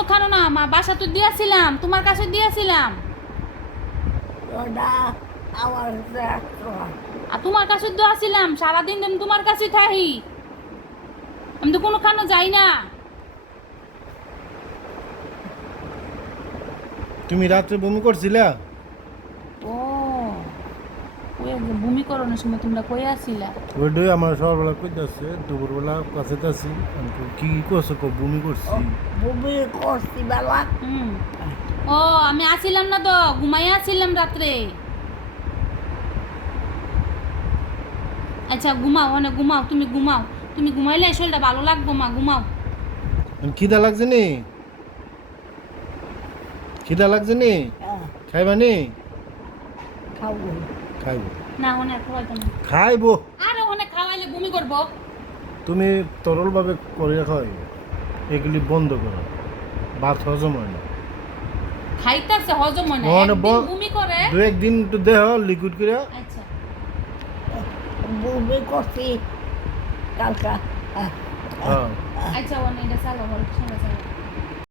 কোনো খানো না মা বাসা তো দিয়েছিলাম তোমার কাছে দিয়েছিলাম ওটা আমার আর তোমার কাছে দিয়েছিলাম সারাদিন আমি তোমার কাছে থাকি আমি তো কোনো খানো যাই না তুমি রাত্রে বমি করছিলা? ও ওই ভূমি করণের সময় তোমরা কই আসিলা ওইটাই আমার সকালবেলা কইতাছে, দুপুরবেলা কাছে আছি। আমি কই, কি করছো? বমি করছি। বমি করছি বাবা ও আমি আসিলাম না তো ঘুমাইয়া আসিলাম রাত্রে আচ্ছা ঘুমাও মানে ঘুমাও তুমি ঘুমাইলে শরীরটা ভালো লাগবো মা ঘুমাও খিদা লাগছে নি? খিদা লাগছে নি? খাইবা নি? খাবো খাইব। না অনেক খাওয়াইতো না খাইবো। আরে অনেক খাওয়াইলে বমি করবো তুমি তরলভাবে করে খাও, এগুলি বন্ধ করো। ভাত হজম হয় না। খাইতেছে হজম হয় না মানে একদিন বমি করে দু একদিন একটু দেহ লিকুইড করে। আচ্ছা বমি করছি কালকা হ্যাঁ আচ্ছা অনেক এটা চালো হল সঙ্গে চালো